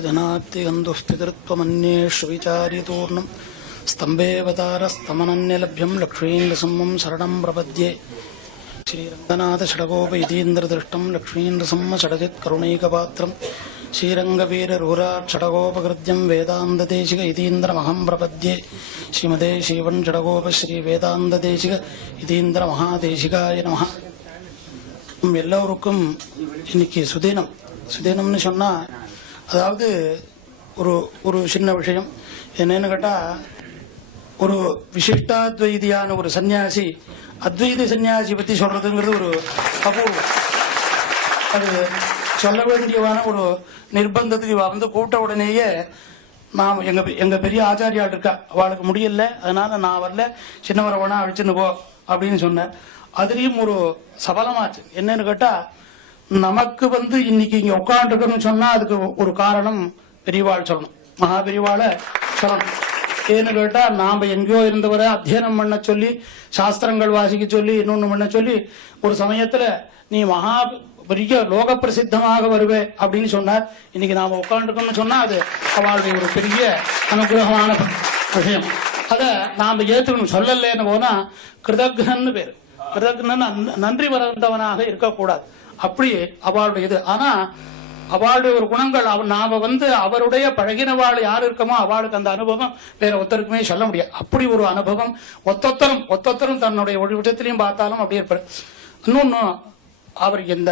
जनात्तिगन्धुःपितृत्वमन्येषु विचार्यतूर्णम् स्तम्भेऽवतारस्तमनन्यलभ्यं लक्ष्मीन्द्रसम्मं शरणं प्रपद्ये श्रीरङ्गनाथषडगोपयतीन्द्रदृष्टं लक्ष्मीन्द्रसम्म षडजित्करुणैकपात्रं श्रीरङ्गवीररूराक्षडगोपकृत्यं वेदान्तदेशिक इतीन्द्रमहं प्रपद्ये श्रीमते श्रीवञ्षडगोप श्रीवेदान्तदेशिक इतीन्द्रमहादेशिकाय नमः. எல்லோருக்கும் இன்னைக்கு சுதீனம்னு சொன்னா, அதாவது ஒரு சின்ன விஷயம் என்னன்னு கேட்டா, ஒரு விசிஷ்டாத்வைதியான ஒரு சன்னியாசி அத்வைத சன்னியாசி பத்தி சொல்றதுங்கிறது ஒரு அபூர்வம். அது சொல்ல வேண்டியவான ஒரு நிர்பந்தத்துக்கு வந்து கூட்ட உடனேயே நான் எங்க பெரிய ஆச்சாரியால் இருக்கா, அவளுக்கு முடியல, அதனால நான் வரல, சின்னவரை வேணா அழிச்சுன்னு போ அப்படின்னு சொன்னேன். அதுலயும் ஒரு சபலமாச்சு. என்னன்னு கேட்டா, நமக்கு வந்து இன்னைக்கு இங்க உட்காந்துருக்கணும்னு சொன்னா அதுக்கு ஒரு காரணம் பெரியவாள் சொல்லணும், மகா பெரியவாளை சொல்லணும். ஏன்னு கேட்டா, நாம எங்கேயோ இருந்தவரை அத்தியனம் பண்ண சொல்லி, சாஸ்திரங்கள் வாசிக்க சொல்லி, இன்னொன்னு பண்ண சொல்லி, ஒரு சமயத்துல நீ மகா பெரிய லோக பிரசித்தமாக வருவே அப்படின்னு சொன்னார். இன்னைக்கு நாம உட்காந்துருக்கோம்னு சொன்னா அது அவளுடைய ஒரு பெரிய அனுகிரகமான விஷயம். அத நாம ஏத்துக்கணும். சொல்லலன்னு போனா கிருதக்னன்னு பேரு. கிருதக்னன் நன்றி மறந்தவனாக இருக்கக்கூடாது. அப்படி அவளுடைய இது. ஆனா அவளுடைய ஒரு குணங்கள் நாம வந்து அவருடைய பழகினவாள் யாரு இருக்கமோ அவளுக்கு அந்த அனுபவம் வேற ஒருத்தருக்குமே சொல்ல முடியாது. அப்படி ஒரு அனுபவம் ஒத்தொத்தரும் தன்னுடைய ஒரு விஷயத்திலையும் பார்த்தாலும் அப்படி இருப்பாரு. இன்னொன்னு, அவர் இந்த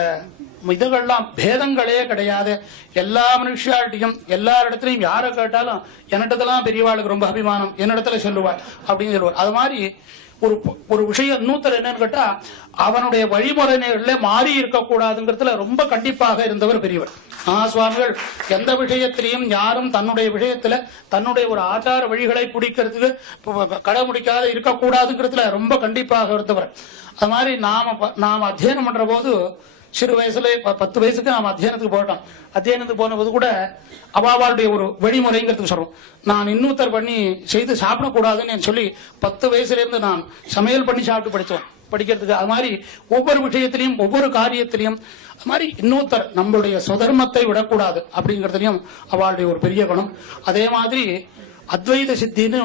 இதுகள்லாம் பேதங்களே கிடையாது. எல்லா மனுஷாட்டியும் எல்லா இடத்துலையும் யாரை கேட்டாலும் என்னிடத்துலாம் பெரியவாளுக்கு ரொம்ப அபிமானம், என்னிடத்துல சொல்லுவாள் அப்படின்னு சொல்லுவார். அது மாதிரி ஒரு விஷயம் இன்னூத்தர் என்னன்னு கேட்டா, அவனுடைய வழிமுறைகள்ல மாறி இருக்கக்கூடாதுங்கிறதுல ரொம்ப கண்டிப்பாக இருந்தவர் பெரியவர். சுவாமிகள் எந்த விஷயத்திலையும் யாரும் தன்னுடைய விஷயத்துல தன்னுடைய ஒரு ஆச்சார வழிகளை பிடிக்கிறதுக்கு கடைபிடிக்காத இருக்கக்கூடாதுங்கிறதுல ரொம்ப கண்டிப்பாக இருந்தவர். அது மாதிரி நாம அத்தியனம் பண்ற போது சிறு வயசுல 10 வயசுக்கு நாம அத்தியனத்துக்கு போட்டோம். அத்தியனத்துக்கு போன போது கூட அவாவாளுடைய ஒரு வழிமுறைங்கிறதுக்கு சொல்றோம். நான் இன்னொருத்தர் பண்ணி செய்து சாப்பிடக்கூடாதுன்னு சொல்லி 10 வயசுல இருந்து நான் சமையல் பண்ணி சாப்பிட்டு படிக்கிறதுக்கு. அது மாதிரி ஒவ்வொரு விஷயத்திலையும் ஒவ்வொரு காரியத்திலையும் அது மாதிரி இன்னொருத்தர் நம்மளுடைய சுதர்மத்தை விடக்கூடாது அப்படிங்கறதுலயும் அவளுடைய ஒரு பெரிய குணம். அதே மாதிரி அத்வைத சித்தின்னு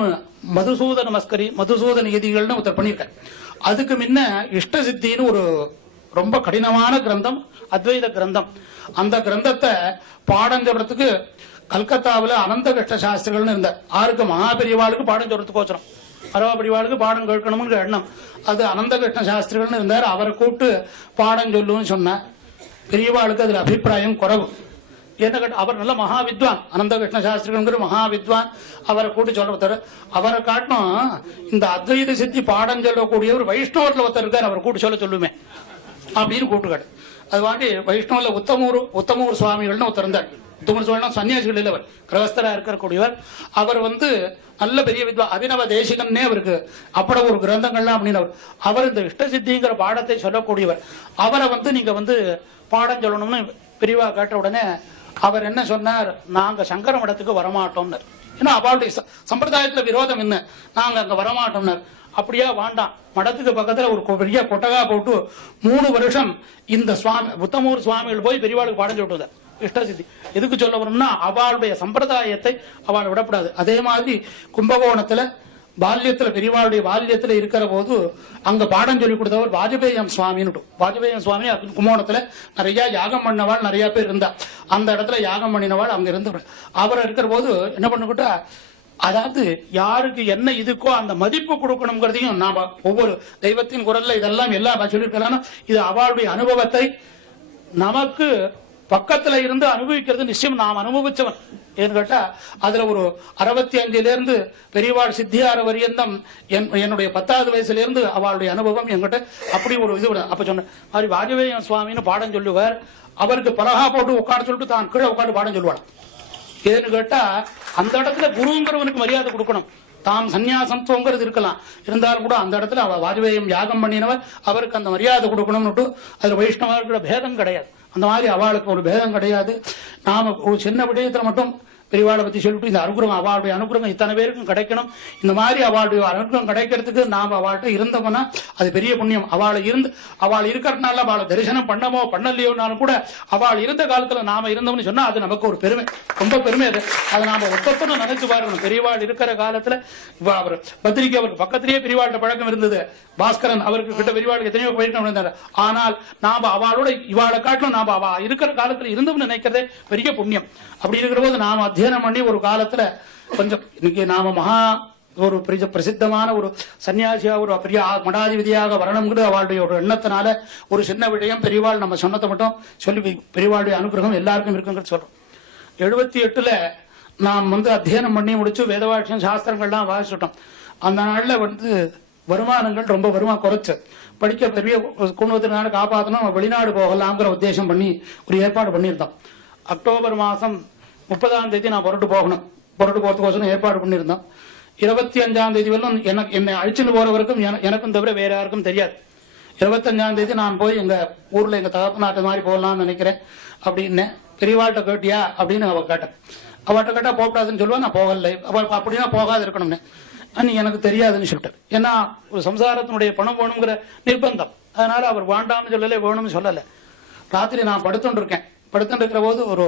மதுசூதன யதிகள்னு ஒருத்தர் பண்ணியிருக்கார். அதுக்கு முன்ன இஷ்ட சித்தின்னு ஒரு ரொம்ப கடினமான கிரந்தம், அத்வைத கிரந்தம். அந்த கிரந்தத்தை பாடம் சொல்றதுக்கு கல்கத்தாவில் அனந்த கிருஷ்ண சாஸ்திரிகள்னு இருந்தார். ஆருக்கு மகாபெரிவாளுக்கு பாடம் சொல்றதுக்கு வச்சிரும், பரவாபெரிவாளுக்கு பாடம் கேட்கணும்னு எண்ணம். அது அனந்த கிருஷ்ண சாஸ்திரிகள்னு இருந்தார். அவரை கூப்பிட்டு பாடம் சொல்லுன்னு சொன்னார். பெரியவாளுக்கு அதுல அபிப்பிராயம் குறைவு. என்ன கேட்ட, அவர் நல்ல மகா வித்வான், அனந்த கிருஷ்ண சாஸ்திரிகள் மகா வித்வான். அவரை கூட்டி சொல்றவர். அவரை காட்டும் இந்த அத்வைத சித்தி பாடம் சொல்லக்கூடிய ஒரு வைஷ்ணவர்ல ஒருத்தர் இருக்கார், அவர் கூட்டி சொல்லுமே அப்படின்னு கூப்பிட்டுக்காட்டு. அது வாண்டி வைஷ்ணவர்ல உத்தமூர் சுவாமிகள்னு ஒருத்தர் இருந்தார். உத்தமூர் சுவாமி சன்னியாசிகள் இல்லை, அவர் கிரகஸ்தரா இருக்கக்கூடியவர். அவர் வந்து நல்ல பெரிய வித்வா, அபிநவ தேசிகன்னே அவருக்கு அப்பட ஒரு கிரந்தங்கள்லாம் அப்படின்னு அவர் இந்த இஷ்ட சித்திங்கிற பாடத்தை சொல்லக்கூடியவர். அவரை வந்து நீங்க வந்து பாடம் சொல்லணும்னு பெரியவா கேட்ட உடனே அவர் என்ன சொன்னார், நாங்க சங்கர மடத்துக்கு வரமாட்டோம்னர். ஏன்னா அவளுடைய சம்பிரதாயத்துல விரோதம் என்ன, நாங்க அங்க வரமாட்டோம்னர். அப்படியா, வேண்டாம், மடத்துக்கு பக்கத்துல ஒரு பெரிய கொட்டகா போட்டு 3 வருஷம் இந்த சுவாமி உத்தமூர் சுவாமிகள் போய் பெரியவாளுக்கு பாடம் சொல்லிட்டு இஷ்ட சித்தி. எதுக்கு சொல்ல வரும்னா, அவளுடைய சம்பிரதாயத்தை அவள் விடப்படாது. அதே மாதிரி கும்பகோணத்துல பால்யத்துல பெரியவாளுடைய பால்யத்துல இருக்கிற போது அங்க பாடம் சொல்லி கொடுத்தவர் வாஜபேயம் சுவாமின்னு. வாஜபேயம் சுவாமி கும்பகோணத்துல நிறைய யாகம் பண்ணவாள் நிறைய பேர் இருந்தா. அந்த இடத்துல யாகம் பண்ணினவாள் அங்க இருந்தவர். அவர் இருக்கிற போது என்ன பண்ணுகிட்டா, அதாவது யாருக்கு என்ன இதுக்கோ அந்த மதிப்பு கொடுக்கணுங்கிறதையும் நாம ஒவ்வொரு தெய்வத்தின் குரல்ல இதெல்லாம் எல்லாம் சொல்லியிருக்கலாம். இது அவளுடைய அனுபவத்தை நமக்கு பக்கத்துல இருந்து அனுபவிக்கிறது நிச்சயம். நாம் அனுபவிச்சவன். ஏன்னு கேட்டா, அதுல ஒரு 65 இருந்து பெரியவாள் சித்தியார வரியந்தம் என்னுடைய 10வது வயசுல இருந்து அவளுடைய அனுபவம் என்கிட்ட அப்படி ஒரு இது. அப்ப சொன்ன மாதிரி வாஜபேயம் சுவாமின்னு பாடம் சொல்லுவார். அவருக்கு பலகா போட்டு உட்கார சொல்லிட்டு தான் கீழே உட்காந்து பாடம் சொல்லுவாள். ஏன்னு கேட்டா, அந்த இடத்துல குருங்கிறவனுக்கு மரியாதை கொடுக்கணும். தாம் சன்னியாசம்ங்கிறது இருக்கலாம், இருந்தாலும் கூட அந்த இடத்துல அவ வாஜபேயம் யாகம் பண்ணினவர், அவருக்கு அந்த மரியாதை கொடுக்கணும்னு. அதுல வைஷ்ணவர்களுக்கு பேதம் கிடையாது. அந்த மாதிரி அவளுக்கு ஒரு பேதம் கிடையாது. நாம ஒரு சின்ன விடயத்துல மட்டும் பெரியவாளை பத்தி சொல்லிட்டு இந்த அனுகிரகம் அவளுடைய அனுகிரகம் இத்தனை பேருக்கும் கிடைக்கணும். இந்த மாதிரி அவளுடைய அனுகிரகம் கிடைக்கிறதுக்கு நாம அவள்கிட்ட இருந்தோம்னா அது பெரிய புண்ணியம். அவள் இருக்கிறதுனால அவளை தரிசனம் பண்ணமோ பண்ணலையோனாலும் கூட அவள் இருந்த காலத்துல நாம இருந்தோம்னு சொன்னா அது நமக்கு ஒரு பெருமை, ரொம்ப பெருமை. அதை நாம ஒத்தொத்தனும் நினைச்சு பாருங்க. பெரியவாள் இருக்கிற காலத்துல அவர் பத்திரிக்கை அவருக்கு பக்கத்திலேயே பெரியவாள்கிட்ட பழக்கம் இருந்தது. பாஸ்கரன் அவருக்கு கிட்ட பெரியவாளுக்கு எத்தனையோ பழக்கம் இருந்தார். ஆனால் நாம அவளோட இவாளை காட்டிலும் நாம அவ இருக்கிற காலத்துல இருந்தோம்னு நினைக்கிறதே பெரிய புண்ணியம். அப்படி இருக்கிற போது நாம அத்தியனம் பண்ணி ஒரு காலத்துல கொஞ்சம் இன்னைக்கு நாம ஒரு பிரசித்தமான ஒரு சன்னியாசியா ஒரு பெரிய மடாதிபதியாக வரணுங்கிறது அவளுடைய ஒரு எண்ணத்தினால ஒரு சின்ன விடயம் பெரியவாள் நம்ம சொன்னதை மட்டும் சொல்லி பெரியவாளுடைய அனுகிரகம் எல்லாருக்கும் இருக்குங்கிறது சொல்றோம். 78ல நாம் அத்தியனம் பண்ணி முடிச்சு வேதவாட்சியம் சாஸ்திரங்கள்லாம் வாசிச்சுட்டோம். அந்த நாள்ல வருமானங்கள் ரொம்ப குறைச்சு படிக்க பெரிய குடும்பத்தினால காப்பாற்றணும், வெளிநாடு போகலாம்ங்கிற உத்தேசம் பண்ணி ஒரு ஏற்பாடு பண்ணியிருந்தோம். அக்டோபர் மாசம் 30ஆம் தேதி நான் புறட்டு போறதுக்கோசரம் ஏற்பாடு பண்ணியிருந்தோம். 25ஆம் தேதி வரலும் என்னை அழிச்சுட்டு போறவருக்கும் எனக்கும் தவிர வேற யாருக்கும் தெரியாது. 25ஆம் தேதி நான் போய் எங்க ஊர்ல எங்க தகப்பநாட்டு மாதிரி போகலாம்னு நினைக்கிறேன் அப்படின்னு பெரியவாள்கிட்ட கேட்டியா அப்படின்னு அவ கேட்டேன். அவட்ட கேட்டா போகக்கூடாதுன்னு சொல்லுவா. நான் போகலை. அவள் அப்படின்னா போகாது இருக்கணும்னு நீ எனக்கு தெரியாதுன்னு சொல்லிட்டார். ஏன்னா ஒரு சம்சாரத்தினுடைய பணம் வேணுங்கிற நிர்பந்தம். அதனால அவர் வேண்டாம்னு சொல்லலை, வேணும்னு சொல்லலை. ராத்திரி நான் படுத்துட்டு இருக்கேன். படுத்துட்டு இருக்கிற போது ஒரு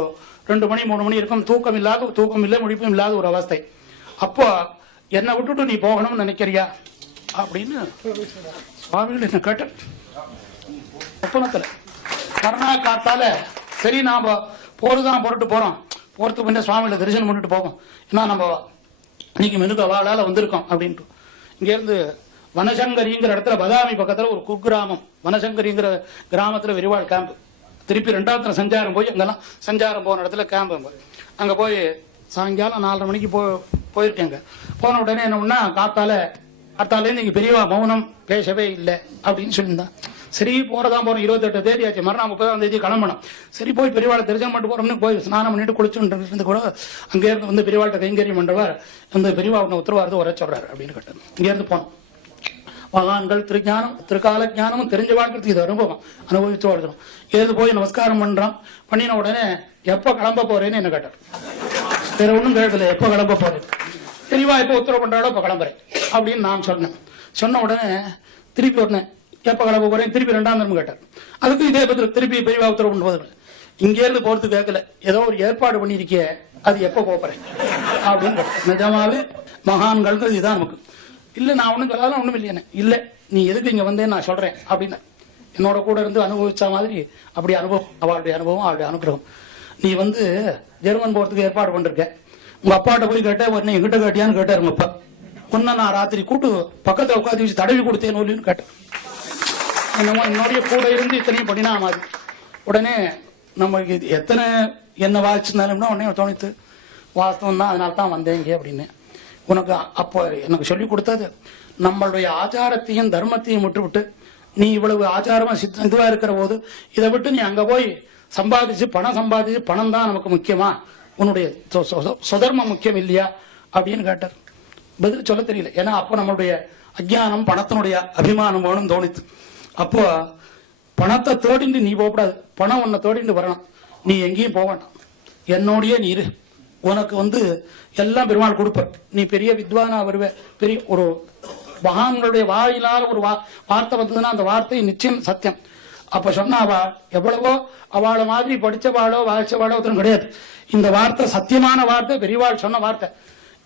2 மணி 3 மணி இருக்கும். தூக்கம் இல்லை முழிப்பும் இல்லாத ஒரு அவஸ்தை. அப்போ என்னை விட்டுட்டு நீ போகணும்னு நினைக்கிறியா அப்படின்னு சுவாமிகள் என்ன கேட்டார். ஒப்பனத்துல கருணா காத்தால சரி நாம போறதுதான் போறதுக்கு முன்ன சுவாமிகளை தரிசனம் பண்ணிட்டு போவோம். ஏன்னா நம்ம இன்னைக்கு மெனுக்கு அவளால வந்திருக்கோம் அப்படின்ட்டு இங்க இருந்து வனசங்கரிங்கிற இடத்துல பதாமி பக்கத்துல ஒரு குக்கிராமம் வனசங்கரிங்கிற கிராமத்துல விரிவாள் கேம்ப். திருப்பி 2வது சஞ்சாரம் போய் அங்கெல்லாம் சஞ்சாரம் போன இடத்துல கேம்ப். அங்க போய் சாயங்காலம் 4:30 மணிக்கு போயிருக்கேங்க. போன உடனே என்ன ஒன்னா காத்தாலே நீங்க பெரியவா மௌனம் பேசவே இல்லை அப்படின்னு சொல்லியிருந்தான். சரி போறோம் 28 தேதி ஆச்சு. மறுநாள் 30ஆம் தேதி கிளம்பணும். சரி போய் பெரியவாளை தரிசனம் பண்ணிட்டு போறோம்னு போய் ஸ்நானம் பண்ணிட்டு குளிச்சுட்டு கூட அங்கே இருந்து பெரியவாள்கிட்ட கைங்கரியம் பண்றவர் பெரியவா உத்தரவாதத்தை உரை சொல்றாரு அப்படின்னு கேட்டார். இங்க இருந்து போனோம். மகான்கள் திருக்கால ஞானமும் தெரிஞ்ச வாழ்க்கை இது அனுபவிச்சு வாழ்க்கணும். ஏது போய் நமஸ்காரம் பண்றோம். பண்ணின உடனே எப்ப கிளம்ப போறேன்னு என்ன கேட்டார். வேற ஒண்ணும் கேட்கல. எப்ப கிளம்ப போறேன் தெரியவா எப்ப உத்தரவு பண்றாளோ இப்ப கிளம்புறேன் அப்படின்னு நான் சொன்னேன். சொன்ன உடனே திருப்பி உடனே எப்ப கிளம்ப போறேன் திருப்பி 2ஆம் தரம் கேட்டார். அதுக்கு இதே பத்திரம் திருப்பி பெரியவா உத்தரவு பண்ணும்போது இங்க இருந்து போறது கேட்கல. ஏதோ ஒரு ஏற்பாடு பண்ணிருக்கிய அது எப்ப போறேன் அப்படின்னு நிஜமாவே மகான்கள் இதுதான் நமக்கு. இல்ல நான் ஒண்ணும் சொல்லாத ஒண்ணும் இல்லையே. இல்ல நீ எதுக்கு இங்க வந்தேன்னு நான் சொல்றேன் அப்படின்னு என்னோட கூட இருந்து அனுபவிச்ச மாதிரி அப்படி அனுபவம் அவளுடைய அனுபவம் அவளுடைய அனுகிரகம். நீ ஜெர்மன் போறதுக்கு ஏற்பாடு பண்ணிருக்க. உங்க அப்பாட்ட போய் கேட்டேன். உடனே எங்கிட்ட கேட்டியான்னு கேட்டாரு. உங்க அப்பா ஒன்னா நான் ராத்திரி கூட்டு பக்கத்துல உட்காந்து வச்சு தடவி கொடுத்தேன் ஒல்லின்னு கேட்டேன். என்னமோ என்னுடைய கூட இருந்து இத்தனையும் பண்ணினா மாதிரி. உடனே நம்மளுக்கு எத்தனை என்ன வாசிச்சிருந்தாலும்னா உடனே தோணித்து வாஸ்தவம் தான், அதனால தான் வந்தேங்க அப்படின்னு. உனக்கு அப்போ எனக்கு சொல்லி கொடுத்தது நம்மளுடைய ஆச்சாரத்தையும் தர்மத்தையும் விட்டு நீ இவ்வளவு ஆச்சாரமா இதுவா இருக்கிற போது இதை விட்டு நீ அங்க போய் சம்பாதிச்சு பணம் தான் நமக்கு முக்கியமா, உன்னுடைய சுதர்மம் முக்கியம் இல்லையா அப்படின்னு கேட்டார். பதில் சொல்ல தெரியல. ஏன்னா அப்போ நம்மளுடைய அஜ்ஞானம் பணத்தினுடைய அபிமானம் வேணும்னு தோணித்து. அப்போ பணத்தை தேடிண்டு நீ போகக்கூடாது, பணம் உன்னை தேடிண்டு வரணும். நீ எங்கேயும் போக வேண்டாம், என்னோடய நீ இரு. உனக்கு எல்லாம் பெருமாள் கொடுப்பார். நீ பெரிய வித்வானா வருவ. பெரிய ஒரு மகான்களுடைய வாயிலால ஒரு வார்த்தை வந்ததுன்னா அந்த வார்த்தை நிச்சயம் சத்தியம். அப்ப சொன்னா அவ எவ்வளவோ அவளை மாதிரி படிச்சவாளோ வாய்ச்சவாளோ ஒருத்தரும் கிடையாது. இந்த வார்த்தை சத்தியமான வார்த்தை, பெரியவாள் சொன்ன வார்த்தை.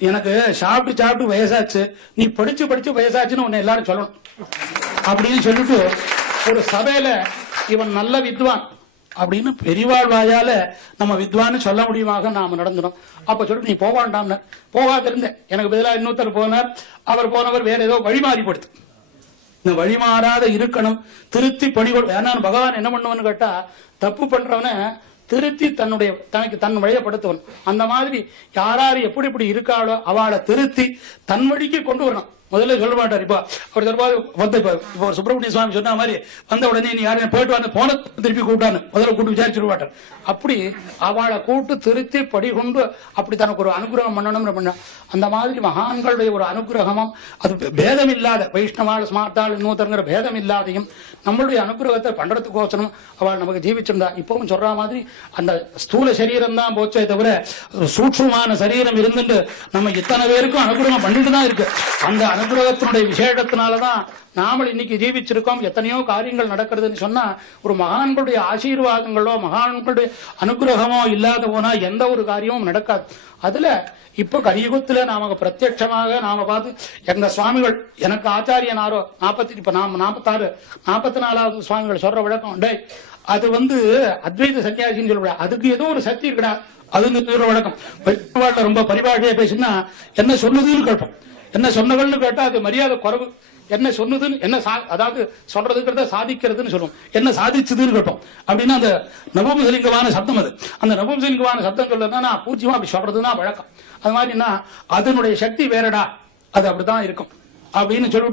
எனக்கு சாப்பிட்டு வயசாச்சு, நீ படிச்சு வயசாச்சுன்னு உன்னை எல்லாரும் சொல்லணும் அப்படின்னு சொல்லிட்டு ஒரு சபையில இவன் நல்ல வித்வான் அப்படின்னு பெரியவாள் வாயால நம்ம வித்வான்னு சொல்ல முடியுமாக நாம நடந்துடும். அப்ப சொல்லிட்டு நீ போவாண்டாம். போகாது இருந்தேன். எனக்கு பதிலாக இன்னொருத்தர் போனார். அவர் போனவர் வேற ஏதோ வழிமாறி படுத்து. இந்த வழிமாறாத இருக்கணும், திருத்தி பணிகொள். ஏன்னா பகவான் என்ன பண்ணுவான்னு கேட்டா, தப்பு பண்றவன திருத்தி தனக்கு தன் வழியப்படுத்துவன். அந்த மாதிரி யாராரு எப்படி இருக்காளோ அவளை திருத்தி தன் வழிக்கு கொண்டு வரணும். முதல்ல சொல்ல மாட்டார். இப்போ அவர் சொல்லும்போது வந்து இப்போ சுப்பிரமணிய சுவாமி சொன்ன மாதிரி வந்த உடனே நீ யாரையும் போயிட்டு வந்து போன திருப்பி கூப்பிட்டான்னு முதல்ல கூட்டு விசாரிச்சுட மாட்டார். அப்படி அவளை கூட்டு திருத்தி படிகொண்டு அப்படி தனக்கு ஒரு அனுகிரகம் பண்ணணும்னு பண்ண அந்த மாதிரி மகான்களுடைய ஒரு அனுகிரகமும் அது பேதம் இல்லாத வைஷ்ணவாள் ஸ்மார்த்தாள் இன்னொருத்தருங்கிற பேதம் இல்லாதையும் நம்மளுடைய அனுகிரகத்தை பண்றதுக்கோசரம் அவள் நமக்கு ஜீவிச்சிருந்தா. இப்பவும் சொல்ற மாதிரி அந்த ஸ்தூல சரீரம் தான் போச்சே தவிர சூட்சுமான சரீரம் இருந்துட்டு நம்ம இத்தனை பேருக்கும் அனுகிரகம் பண்ணிட்டு தான் இருக்கு. அந்த அனுகிரகத்தினுடைய விசேஷத்தினாலதான் நாம இன்னைக்கு ஜீவிச்சிருக்கோம். எத்தனையோ காரியங்கள் நடக்கிறதுன்னு சொன்னா ஒரு மகான்களுடைய ஆசீர்வாதங்களோ மகான்களுடைய அனுகிரகமோ இல்லாத போனா எந்த ஒரு காரியமும் நடக்காது. அதுல இப்ப கலியுகத்துல நாம பிரத்யட்சமாக நாம பார்த்து எங்க சுவாமிகள் எனக்கு ஆச்சாரியனாரோ 44வது சுவாமிகள் சொல்ற விளக்கம் டே அது அத்வைத சன்னியாசின்னு சொல்ல அதுக்கு ஏதோ ஒரு சக்தி இருக்கா அது வழக்கம். வைஷ்ணவால ரொம்ப பரிபாஷையா பேசினா என்ன சொன்னதுன்னு கேட்போம். என்ன சொன்னகள்னு கேட்டா அது மரியாதை குறைவு. என்ன சொன்னதுன்னு என்ன அதாவது சொல்றதுங்கிறத சாதிக்கிறதுன்னு சொல்லுவோம். என்ன சாதிச்சதுன்னு கேட்டோம் அப்படின்னா அந்த நபும்சலிங்கமான சப்தம் அது. அந்த நபும்சலிங்கமான சப்தம் சொல்றதுன்னா பூஜ்யமா அப்படி சொல்றதுதான் வழக்கம். அது மாதிரின்னா அதனுடைய சக்தி வேறடா அது அப்படித்தான் இருக்கும் அப்படின்னு சொல்லி